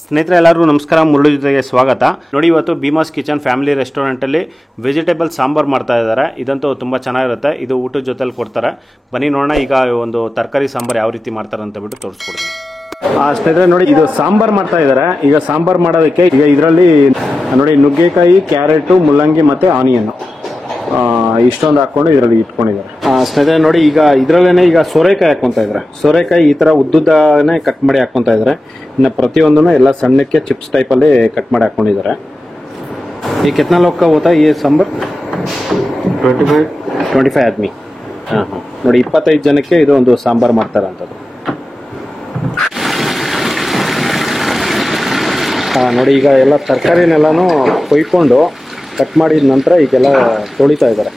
ಸ್ನೇಹಿತರೆ ಎಲ್ಲರಿಗೂ ನಮಸ್ಕಾರ. ಮುರಳಿ ಜೊತೆಗೆ ಸ್ವಾಗತ. ನೋಡಿ, ಇವತ್ತು ಭೀಮಾಸ್ ಕಿಚನ್ ಫ್ಯಾಮಿಲಿ ರೆಸ್ಟೋರೆಂಟಲ್ಲಿ ವೆಜಿಟೇಬಲ್ ಸಾಂಬಾರು ಮಾಡ್ತಾ ಇದ್ದಾರೆ. ಇದಂತೂ ತುಂಬ ಚೆನ್ನಾಗಿರುತ್ತೆ. ಇದು ಊಟದ ಜೊತೆಲಿ ಕೊಡ್ತಾರೆ. ಬನ್ನಿ ನೋಡೋಣ ಈಗ ಒಂದು ತರಕಾರಿ ಸಾಂಬಾರು ಯಾವ ರೀತಿ ಮಾಡ್ತಾರೆ ಅಂತ ಬಿಟ್ಟು ತೋರಿಸ್ಕೊಡ್ತೀನಿ. ಸ್ನೇಹಿತರೆ ನೋಡಿ, ಇದು ಸಾಂಬಾರು ಮಾಡ್ತಾ ಇದ್ದಾರೆ. ಈಗ ಸಾಂಬಾರು ಮಾಡೋದಕ್ಕೆ ಈಗ ಇದರಲ್ಲಿ ನೋಡಿ ನುಗ್ಗೆಕಾಯಿ, ಕ್ಯಾರೆಟು, ಮುಲ್ಲಂಗಿ ಮತ್ತು ಆನಿಯನ್ ಇಷ್ಟೊಂದು ಹಾಕೊಂಡು ಇದರಲ್ಲಿ ಇಟ್ಕೊಂಡಿದ್ದಾರೆ. ಸ್ನೇಹಿತರೆ ನೋಡಿ, ಈಗ ಇದರಲ್ಲೇನೆ ಈಗ ಸೋರೆಕಾಯಿ ಹಾಕೊಂತ ಇದ್ದಾರೆ. ಸೋರೆಕಾಯಿ ಈ ತರ ಉದ್ದುದ್ದಾನೆ ಕಟ್ ಮಾಡಿ ಹಾಕೊಂತ ಇದ್ದಾರೆ. ಇನ್ನು ಪ್ರತಿಯೊಂದನ್ನು ಎಲ್ಲ ಸಣ್ಣಕ್ಕೆ ಚಿಪ್ಸ್ ಟೈಪ್ ಅಲ್ಲಿ ಕಟ್ ಮಾಡಿ ಹಾಕೊಂಡಿದ್ದಾರೆ. ಈ कितना लोग का होता है ये सांबर? 25 ಆದ್ಮಿ. ನೋಡಿ 25 ಜನಕ್ಕೆ ಇದು ಒಂದು ಸಾಂಬಾರ್ ಮಾಡ್ತಾರಂತದ್ದು. ನೋಡಿ, ಈಗ ಎಲ್ಲ ತರಕಾರಿನೆಲ್ಲಾನು ಕೊಯ್ಕೊಂಡು ಕಟ್ ಮಾಡಿದ ನಂತರ ಈಗೆಲ್ಲ ತೊಳಿತಾ ಇದ್ದಾರೆ.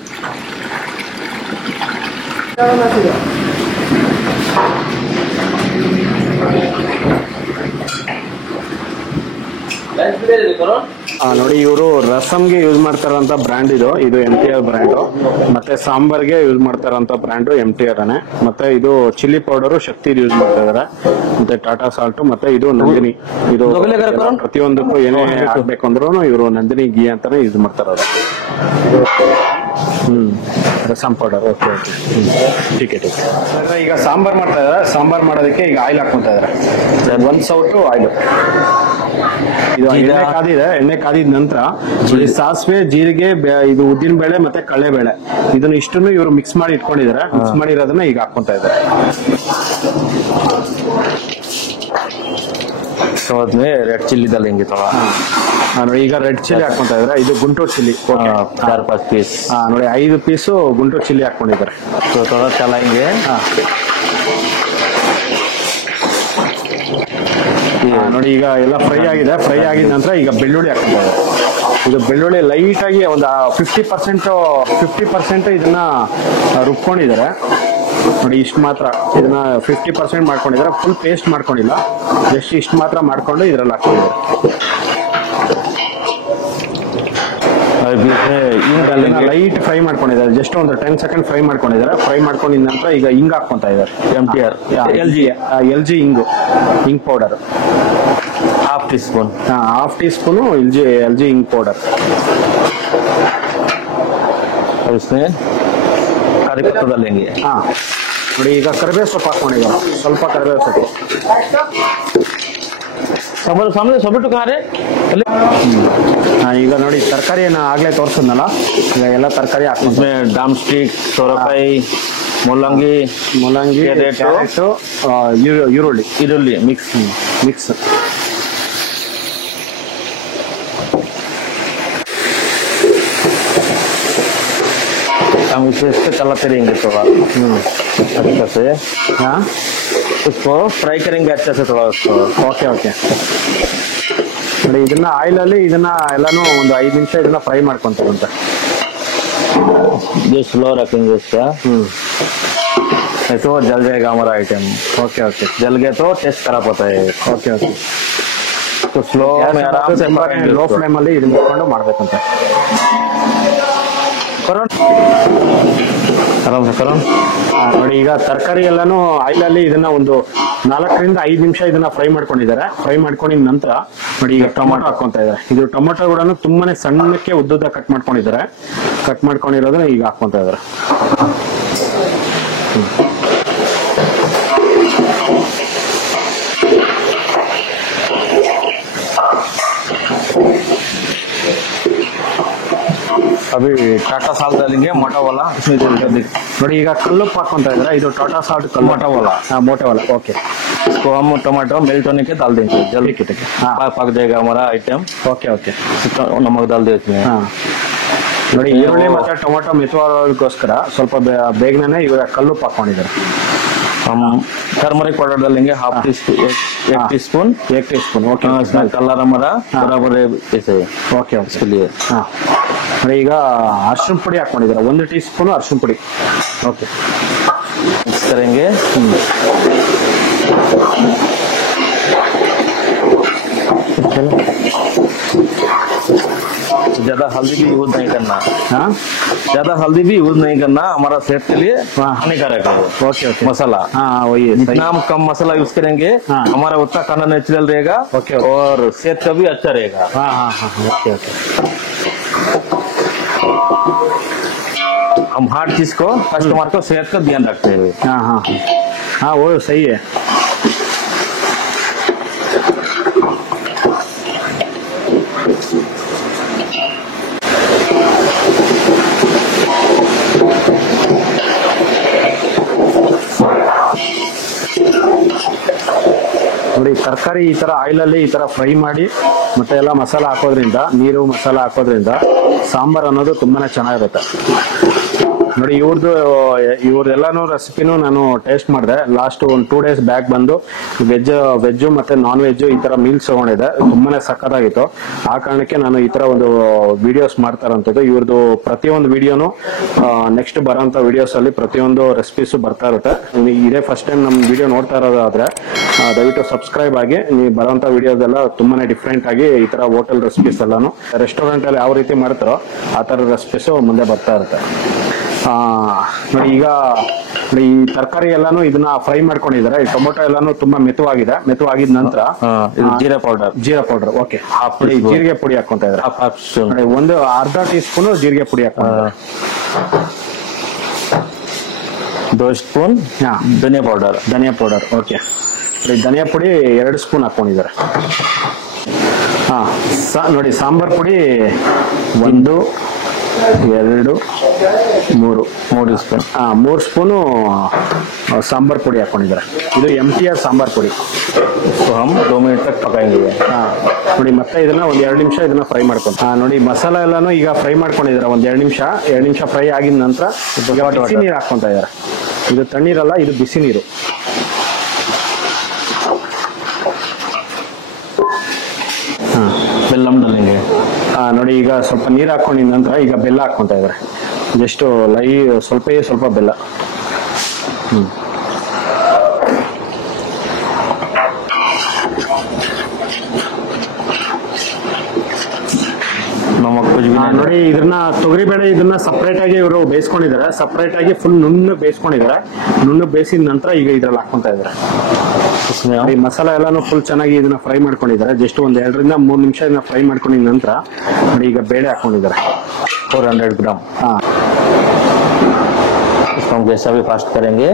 ನೋಡಿ, ಇವರು ರಸಮ್ಗೆ ಯೂಸ್ ಮಾಡ್ತಾರಂತ ಬ್ರ್ಯಾಂಡ್ ಇದು MTR ಬ್ರ್ಯಾಂಡ್. ಮತ್ತೆ ಸಾಂಬಾರ್ಗೆ ಯೂಸ್ ಮಾಡ್ತಾರಂತ ಬ್ರ್ಯಾಂಡ್ MTR. ಮತ್ತೆ ಇದು ಚಿಲ್ಲಿ ಪೌಡರ್ ಶಕ್ತಿ ಯೂಸ್ ಮಾಡ್ತಾ ಇದಾರೆ. ಮತ್ತೆ ಟಾಟಾ ಸಾಲ್ಟ್, ಮತ್ತೆ ಇದು ನಂದಿನಿ. ಇದು ಪ್ರತಿಯೊಂದಕ್ಕೂ ಏನೇ ಹಾಕ್ಬೇಕು ಅಂದ್ರೂ ಇವರು ನಂದಿನಿ ಗೀ ಅಂತಾನೆ ಯೂಸ್ ಮಾಡ್ತಾರ. ರಸಮ್ ಪೌಡರ್. ಓಕೆ ಓಕೆ, ಟೀಕೆ ಟೀಕೆ. ಈಗ ಸಾಂಬಾರ್ ಮಾಡ್ತಾ ಇದಾರೆ. ಸಾಂಬಾರ್ ಮಾಡೋದಕ್ಕೆ ಈಗ ಆಯಿಲ್ ಹಾಕೊಂತ ಇದಾರೆ. 1 ಸೌಟು ಆಯಿಲ್. ಇದು ಎಣ್ಣೆ ಕಾದಿದ ನಂತರ ಸಾಸಿವೆ, ಜೀರಿಗೆ, ಇದು ಉದ್ದಿನ ಬೇಳೆ ಮತ್ತೆ ಕಡಲೆಬೇಳೆ ಇದನ್ನ ಇಷ್ಟನ್ನು ಇವರು ಮಿಕ್ಸ್ ಮಾಡಿ ಇಟ್ಕೊಂಡಿದ್ದಾರೆ. ಮಿಕ್ಸ್ ಮಾಡಿರೋದನ್ನ ಈಗ ಹಾಕೊಂತ ಇದ್ದಾರೆ. ರೆಡ್ ಚಿಲ್ಲಿ डालेंगे थोड़ा. ನೋಡಿ, ಈಗ ರೆಡ್ ಚಿಲ್ಲಿ ಹಾಕೊಂತ ಇದ್ದಾರೆ. ಇದು ಗುಂಟೂರು ಚಿಲ್ಲಿ 4-5 ಪೀಸ್. ನೋಡಿ 5 ಪೀಸು ಗುಂಟೂರು ಚಿಲ್ಲಿ ಹಾಕೊಂಡಿದ್ದಾರೆ. थोड़ा चलाएंगे. ನೋಡಿ, ಈಗ ಎಲ್ಲ ಫ್ರೈ ಆಗಿದೆ. ಫ್ರೈ ಆಗಿದ ನಂತರ ಈಗ ಬೆಳ್ಳುಳ್ಳಿ ಹಾಕೊಂಡಿದ್ದಾರೆ. ಇದು ಬೆಳ್ಳುಳ್ಳಿ ಲೈಟ್ ಆಗಿ ಒಂದು 50% ಇದನ್ನ ರುಬ್ಕೊಂಡಿದ್ದಾರೆ. ನೋಡಿ, ಇಷ್ಟು ಮಾತ್ರ ಇದನ್ನ 50% ಮಾಡ್ಕೊಂಡಿದ್ದಾರೆ. ಫುಲ್ ಪೇಸ್ಟ್ ಮಾಡ್ಕೊಂಡಿಲ್ಲ, ಜಸ್ಟ್ ಇಷ್ಟು ಮಾತ್ರ ಮಾಡ್ಕೊಂಡು ಇದ್ರಲ್ಲಿ ಹಾಕೊಂಡಿದ್ದಾರೆ. ಲೈಟ್ ಫ್ರೈ ಮಾಡ್ಕೊಂಡಿದ್ದಾರೆ. ಜಸ್ಟ್ ಒಂದು 10 ಸೆಕೆಂಡ್ ಫ್ರೈ ಮಾಡ್ಕೊಂಡಿದ್ದಾರೆ. ಫ್ರೈ ಮಾಡ್ಕೊಂಡಿದ ನಂತರ ಈಗ ಹಿಂಗ್ ಹಾಕೊಂತ ಇದ್ದಾರೆ. MTR LG ಹಿಂಗ್ powder half tea spoon. Half tea spoon LG ಹಿಂಗ್ ಪೌಡರ್. और इसमें करी पत्ता डालेंगे. ನೋಡಿ, ಈಗ ಕರಿಬೇವು ಸೊಪ್ಪು ಹಾಕೊಂಡಿದ್ದಾರೆ. ಸ್ವಲ್ಪ ಕರಿಬೇವು ಸೊಪ್ಪು. सामने सबिಟ್ಟು ಕಾರೆ. ಈಗ ನೋಡಿ, ತರಕಾರಿಯನ್ನ ಆಗ್ಲೇ ತೋರಿಸಿದ್ನಲ್ಲ, ಈಗ ಎಲ್ಲ ತರಕಾರಿ ಹಾಕೊಂಡು ಡ್ರಮ್ ಸ್ಟಿಕ್, ಸೋರೆಕಾಯಿ, ಮುಲ್ಲಂಗಿ, ಕ್ಯಾರೆಟ್, ಈರುಳ್ಳಿ ಮಿಕ್ಸ್. हम इसे चलाते रहेंगे थोड़ा अच्छा से. उसको फ्राई करेंगे अच्छे से थोड़ा उसको. Okay okay. ನೋಡಿ, ಇದನ್ನ ಆಯಿಲ್ ಅಲ್ಲಿ ಇದನ್ನ ಎಲ್ಲಾನು ಒಂದು 5 ನಿಮಿಷ ಇದನ್ನ ಫ್ರೈ ಮಾಡ್ಕೊಂತಾರಂತೆ. ये स्लो रखेंगे इसका. तो जल जाएगा हमारा आइटम. Okay okay. जल गया तो टेस्ट खराब होता है. Okay okay. तो स्लो में आराम से ಲೋ ಫ್ಲೇಮ್ ಅಲ್ಲಿ ಇದನ್ನ ಇಟ್ಕೊಂಡು ಮಾಡ್ಬೇಕಂತ. ಆರಾಮ್ से करो. ನೋಡಿ, ಈಗ ತರಕಾರಿ ಎಲ್ಲಾನು ಆಯಿಲ್ ಅಲ್ಲಿ ಇದನ್ನ ಒಂದು 4ರಿಂದ 5 ನಿಮಿಷ ಇದನ್ನ ಫ್ರೈ ಮಾಡ್ಕೊಂಡಿದ್ದಾರೆ. ಫ್ರೈ ಮಾಡ್ಕೊಂಡಿದ ನಂತರ ನೋಡಿ, ಈಗ ಟೊಮೊಟೊ ಹಾಕೊಂತ ಇದ್ದಾರೆ. ಇದು ಟೊಮೊಟೊ ಕೂಡ ತುಂಬಾನೇ ಸಣ್ಣಕ್ಕೆ ಉದ್ದುದ್ದ ಕಟ್ ಮಾಡ್ಕೊಂಡಿದ್ದಾರೆ. ಕಟ್ ಮಾಡ್ಕೊಂಡಿರೋದನ್ನ ಈಗ ಹಾಕೊಂತ ಇದ್ದಾರೆ. अभी टाटा साल्ट डालेंगे मोटा वाला. ನೋಡಿ, ಈಗ ಕಲ್ಲುಪ್ಪು ಹಾಕೊಂತ ಇದ್ದಾರೆ. ಇದು ಟಾಟಾ ಸಾಲ್ಟ್ मोटा वाला. मोटा वाला. ओके. इसको हम टमाटो मेल्ट होने के डाल देंगे. जल्दी पक जाएगा हमारा आइटम. Okay okay. नमक डाल देते हैं. ನೋಡಿ, ಈರುಳ್ಳಿ ಮತ್ತೆ ಟೊಮೊಟೊ ಮೆತ್ತುಗೋಸ್ಕರ ಸ್ವಲ್ಪ ಬೇಗನೆ ಇವಾಗ ಕಲ್ಲುಪ್ಪು ಹಾಕೊಂಡಿದ್ದಾರೆ. हम टर्मरिक पाउडर डालेंगे half tea spoon. 1 teaspoon. 1 teaspoon. Okay. इसमें कलर हमारा बराबर है ऐसे. ओके इसके लिए. ನೋಡಿ, ಈಗ ಅರಿಶಿನ ಪುಡಿ ಹಾಕೊಂಡಿದ್ದಾರೆ. 1 ಟೀಸ್ಪೂನ್ ಅರಿಶಿನ ಪುಡಿ. ಓಕೆ. मिक्स करेंगे. ज्यादा हल्दी भी यूज नहीं करना, हाँ ज्यादा हल्दी भी यूज नहीं करना, हमारा सेहत के लिए हाँ। हानिकारक है वो ओके ओके मसाला। हाँ वही है सही जितना हम कम मसाला यूज करेंगे हाँ। हमारा उतना खाना नेचुरल रहेगा ओके, ओके। और सेहत का भी अच्छा रहेगा। हाँ हाँ हाँ ओके ओके हम हर चीज को कस्टमर को सेहत का ध्यान रखते हैं। हाँ हाँ हाँ वो सही है। ನೋಡಿ ತರಕಾರಿ ಈ ತರ ಆಯಿಲ್ ಅಲ್ಲಿ ಈ ತರ ಫ್ರೈ ಮಾಡಿ ಮತ್ತೆ ಎಲ್ಲ ಮಸಾಲ ಹಾಕೋದ್ರಿಂದ ನೀರು ಮಸಾಲ ಹಾಕೋದ್ರಿಂದ ಸಾಂಬಾರ್ ಅನ್ನೋದು ತುಂಬಾನೇ ಚೆನ್ನಾಗಿರುತ್ತೆ ನೋಡಿ ಇವ್ರದೆಲ್ಲಾನು ರೆಸಿಪಿನೂ ನಾನು ಟೇಸ್ಟ್ ಮಾಡಿದೆ ಲಾಸ್ಟ್ ಒಂದು 2 days ಬ್ಯಾಕ್ ಬಂದು ವೆಜ್ ಮತ್ತೆ ನಾನ್ ವೆಜ್ ಈ ತರ ಮೀಲ್ಸ್ ತಗೊಂಡಿದ್ದೆ ತುಂಬಾನೇ ಸಖತ್ತಾಗಿತ್ತು ಆ ಕಾರಣಕ್ಕೆ ನಾನು ಈ ತರ ಒಂದು ವಿಡಿಯೋಸ್ ಮಾಡ್ತಾರಂತದ್ದು ಇವ್ರದ್ದು ಪ್ರತಿಯೊಂದು ವಿಡಿಯೋನು ನೆಕ್ಸ್ಟ್ ಬರೋಂತ ವಿಡಿಯೋಸ್ ಅಲ್ಲಿ ಪ್ರತಿಯೊಂದು ರೆಸಿಪೀಸ್ ಬರ್ತಾ ಇರುತ್ತೆ ಇದೇ ಫಸ್ಟ್ ಟೈಮ್ ನಮ್ಮ ವಿಡಿಯೋ ನೋಡ್ತಾ ಇರೋದಾದ್ರೆ ದಯವಿಟ್ಟು ಸಬ್ಸ್ಕ್ರೈಬ್ ಆಗಿ ನೀವು ಬರೋಂತ ವಿಡಿಯೋಸ್ ಎಲ್ಲ ತುಂಬಾನೇ ಡಿಫ್ರೆಂಟ್ ಆಗಿ ಈ ತರ ಹೋಟೆಲ್ ರೆಸಿಪೀಸ್ ಎಲ್ಲಾನು ರೆಸ್ಟೋರೆಂಟ್ ಅಲ್ಲಿ ಯಾವ ರೀತಿ ಮಾಡ್ತಾರೋ ಆ ತರ ರೆಸಿಪೀಸ್ ಮುಂದೆ ಬರ್ತಾ ಇರುತ್ತೆ ನೋಡಿ ಈಗ ಈ ತರಕಾರಿ ಎಲ್ಲಾನು ಇದನ್ನ ಫ್ರೈ ಮಾಡ್ಕೊಂಡಿದ್ದಾರೆ ಈ ಟೊಮೊಟೊ ಎಲ್ಲಾನು ತುಂಬಾ ಮೆತ್ತವಾಗಿದ ನಂತರ ಜೀರಾ ಪೌಡರ್ ಓಕೆ ಜೀರಿಗೆ ಪುಡಿ ಹಾಕೊಂತ ಇದ್ದಾರೆ ನೋಡಿ ಒಂದು ಅರ್ಧ ಟೀ ಸ್ಪೂನ್ ಜೀರಿಗೆ ಪುಡಿ ಹಾಕೊಂಡ್ರೆ 2 ಸ್ಪೂನ್ ಧನಿಯಾ ಪೌಡರ್ ಓಕೆ ಧನಿಯಾ ಪುಡಿ 2 ಸ್ಪೂನ್ ಹಾಕೊಂಡಿದ್ದಾರೆ ಹಾ ನೋಡಿ ಸಾಂಬಾರ್ ಪುಡಿ 1 2 3 ಸ್ಪೂನ್ 3 ಸ್ಪೂನು ಸಾಂಬಾರ್ ಪುಡಿ ಹಾಕೊಂಡಿದ್ದಾರೆ ಇದು MTR ಸಾಂಬಾರ್ ಪುಡಿ ಹಮ್ 2 ಮಿನಿಟ್ ತಕ್ ಪಕಾಯಂಗೆ ನೋಡಿ ಮತ್ತೆ ಇದನ್ನ ಒಂದ್ 2 ನಿಮಿಷ ಇದನ್ನ ಫ್ರೈ ಮಾಡ್ಕೊಂಡು ನೋಡಿ ಮಸಾಲ ಎಲ್ಲಾನು ಈಗ ಫ್ರೈ ಮಾಡ್ಕೊಂಡಿದ್ದಾರೆ ಒಂದ್ 2 ನಿಮಿಷ ಫ್ರೈ ಆಗಿದ ನಂತರ ಬಿಸಿ ನೀರು ಹಾಕೊಂತ ಇದ್ದಾರೆ ಇದು ತಣ್ಣೀರಲ್ಲ ಇದು ಬಿಸಿ ನೀರು ಬೆಲ್ಲಂ ಡಾಲೆಂಗೆ ನೋಡಿ ಈಗ ಸ್ವಲ್ಪ ನೀರು ಹಾಕೊಂಡಿದ ನಂತರ ಈಗ ಬೆಲ್ಲ ಹಾಕೊಂತ ಇದ್ದಾರೆ ಜಸ್ಟ್ ಸ್ವಲ್ಪ ಬೆಲ್ಲ ನೋಡಿ ಇದನ್ನ ತೊಗರಿಬೇಳೆ ಇದನ್ನ ಸಪರೇಟ್ ಆಗಿ ಇವರು ಬೇಯಿಸ್ಕೊಂಡಿದ್ದಾರೆ ಸಪರೇಟ್ ಆಗಿ ಫುಲ್ ನುಣ್ಣಗೆ ಬೇಯಿಸಿದ ನಂತರ ಈಗ ಇದ್ರಲ್ಲಿ ಹಾಕೊಂತ ಇದ್ದಾರೆ ಈ ಮಸಾಲ ಎಲ್ಲಾನು ಫುಲ್ ಚೆನ್ನಾಗಿ ಇದನ್ನ ಫ್ರೈ ಮಾಡ್ಕೊಂಡಿದ್ದಾರೆ ಜಸ್ಟ್ ಒಂದ್ 2 ರಿಂದ 3 ನಿಮಿಷ ಇದನ್ನ ಫ್ರೈ ಮಾಡ್ಕೊಂಡಿದ ನಂತರ ನೋಡಿ ಈಗ ಬೇಳೆ ಹಾಕೊಂಡಿದ್ದಾರೆ 400 ग्राम हाँ इसको हम गैस भी फास्ट करेंगे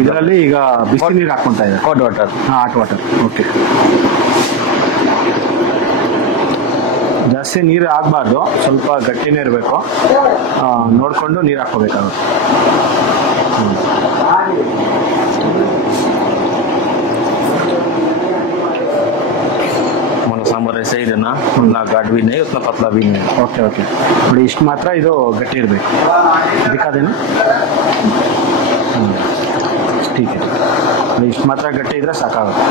ಇದರಲ್ಲಿ ಈಗ ಬಿಸಿ ನೀರು ಹಾಕೊಂತ ಇದ್ದಾರೆ ಹಾಟ್ ವಾಟರ್ ಓಕೆ ಜಾಸ್ತಿ ನೀರು ಆಗ್ಬಾರ್ದು ಸ್ವಲ್ಪ ಗಟ್ಟಿನೇ ಇರಬೇಕು ನೋಡ್ಕೊಂಡು ನೀರು ಹಾಕೋಬೇಕಾಗುತ್ತೆ सांबर ऐसे ही देना उतना गाढ़ भी नहीं उतना पतला भी नहीं ಓಕೆ ನೋಡಿ ಇಷ್ಟು ಮಾತ್ರ ಇದು ಗಟ್ಟಿ ಇರಬೇಕು ಬೇಕಾದೇನು ठीक है ಇಷ್ಟು ಮಾತ್ರ ಗಟ್ಟಿ ಇದ್ರೆ ಸಾಕಾಗುತ್ತೆ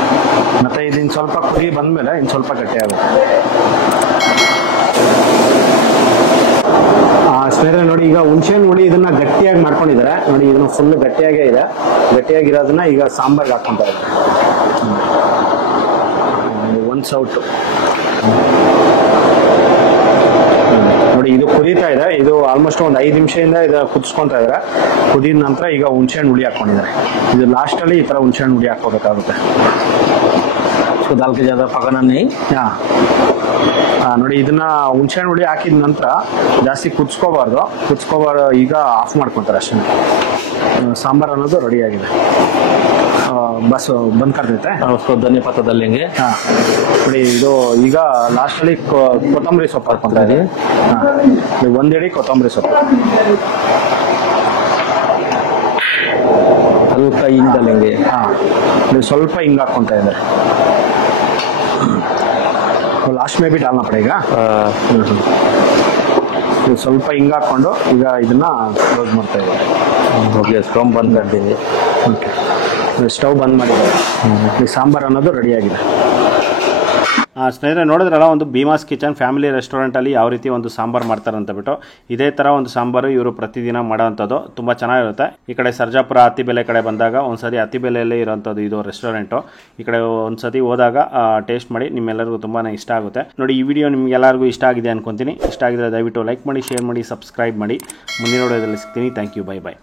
ಮತ್ತೆ ಇದನ್ನ ಸ್ವಲ್ಪ ಕುದಿ ಬಂದ್ಮೇಲೆ ಇನ್ನು ಸ್ವಲ್ಪ ಗಟ್ಟಿ ಆಗುತ್ತೆ ಸ್ನೇಹಿತರೆ ನೋಡಿ ಈಗ ಹುಣಸೆಹಣ್ಣು ಹುಳಿ ಇದನ್ನ ಗಟ್ಟಿಯಾಗಿ ಮಾಡ್ಕೊಂಡಿದ್ದಾರೆ ನೋಡಿ ಇದನ್ನ ಫುಲ್ ಗಟ್ಟಿಯಾಗೇ ಇದೆ ಗಟ್ಟಿಯಾಗಿರೋದನ್ನ ಈಗ ಸಾಂಬಾರ್ಗೆ ಹಾಕೊಂತ ಇದ್ದಾರೆ ಒಂದು ಸೌಟು ನೋಡಿ ಇದು ಕುದೀತಾ ಇದೆ ಇದು ಆಲ್ಮೋಸ್ಟ್ ಒಂದು 5 ನಿಮಿಷದಿಂದ ಇದು ಕುದಿಸ್ಕೊಂತ ಇದ್ದಾರೆ ಕುದಿದ ನಂತರ ಈಗ ಹುಣಸೆಹಣ್ಣು ಹುಳಿ ಹಾಕೊಂಡಿದ್ದಾರೆ ಇದು ಲಾಸ್ಟ್ ಅಲ್ಲಿ ಈ ತರ ಹುಣಸೆಹಣ್ಣು ಹುಳಿ ಹಾಕೋಬೇಕಾಗುತ್ತೆ दाल के ज्यादा पकाना नहीं ನೋಡಿ ಇದನ್ನ ಹುಣಸೆಹಣ್ಣು ಹುಳಿ ಹಾಕಿದ ನಂತರ ಜಾಸ್ತಿ ಕುದಿಸ್ಕೋಬಾರ್ದು ಈಗ ಆಫ್ ಮಾಡ್ಕೊಂತಾರೆ ಅಷ್ಟೇ ಸಾಂಬಾರ್ ಅನ್ನೋದು ರೆಡಿ ಆಗಿದೆ ಬಸ್ ಬಂದ್ ಕರ್ತೈತೆ उसको धनिया पत्ता डालेंगे ನೋಡಿ ಇದು ಈಗ ಲಾಸ್ಟ್ ಅಲ್ಲಿ ಕೊತ್ತಂಬರಿ ಸೊಪ್ಪು ಹಾಕೊಂತ ಇದೆ ಒಂದೇಡಿ ಕೊತ್ತಂಬರಿ ಸೊಪ್ಪು हल्का हिंग डालेंगे ಸ್ವಲ್ಪ ಹಿಂಗ್ ಹಾಕೊಂತ ಇದ್ದಾರೆ लास्ट में भी डालना पड़ेगा ಸ್ವಲ್ಪ ಹಿಂಗ ಹಾಕೊಂಡು ಈಗ ಇದನ್ನ ಕ್ಲೋಸ್ ಮಾಡ್ತಾ ಇದ್ದೀವಿ ಸ್ಟವ್ ಬಂದ್ ಮಾಡ್ತೀವಿ ಸ್ಟವ್ ಬಂದ್ ಮಾಡಿದ್ದಾರೆ ಈ ಸಾಂಬಾರ್ ಅನ್ನೋದು ರೆಡಿ ಆಗಿದೆ ಸ್ನೇಹಿತರೆ ನೋಡಿದ್ರಲ್ಲ, ಒಂದು ಭೀಮಾಸ್ ಕಿಚನ್ ಫ್ಯಾಮಿಲಿ ರೆಸ್ಟೋರೆಂಟಲ್ಲಿ ಯಾವ ರೀತಿ ಒಂದು ಸಾಂಬಾರು ಮಾಡ್ತಾರೆ ಅಂತ ಬಿಟ್ಟು, ಇದೇ ಥರ ಒಂದು ಸಾಂಬಾರು ಇವರು ಪ್ರತಿದಿನ ಮಾಡೋವಂಥದ್ದು. ತುಂಬ ಚೆನ್ನಾಗಿರುತ್ತೆ. ಈ ಕಡೆ ಸರ್ಜಾಪುರ ಅತ್ತಿಬೆಲೆ ಕಡೆ ಬಂದಾಗ ಒಂದ್ಸತಿ ಅತ್ತಿಬೆಲೆಯಲ್ಲೇ ಇರೋವಂಥದ್ದು ಇದು ರೆಸ್ಟೋರೆಂಟು. ಈ ಕಡೆ ಒಂದ್ಸತಿ ಹೋದಾಗ ಟೇಸ್ಟ್ ಮಾಡಿ, ನಿಮ್ಮೆಲ್ಲರಿಗೂ ತುಂಬಾ ಇಷ್ಟ ಆಗುತ್ತೆ. ನೋಡಿ, ಈ ವಿಡಿಯೋ ನಿಮ್ಗೆಲ್ಲರಿಗೂ ಇಷ್ಟ ಆಗಿದೆ ಅನ್ಕೊಂತೀನಿ. ಇಷ್ಟ ಆಗಿದ್ರೆ ದಯವಿಟ್ಟು ಲೈಕ್ ಮಾಡಿ, ಶೇರ್ ಮಾಡಿ, ಸಬ್ಸ್ಕ್ರೈಬ್ ಮಾಡಿ. ಮುಂದಿನ ವಿಡಿಯೋದಲ್ಲಿ ಸಿಗ್ತೀನಿ. Thank you. Bye bye.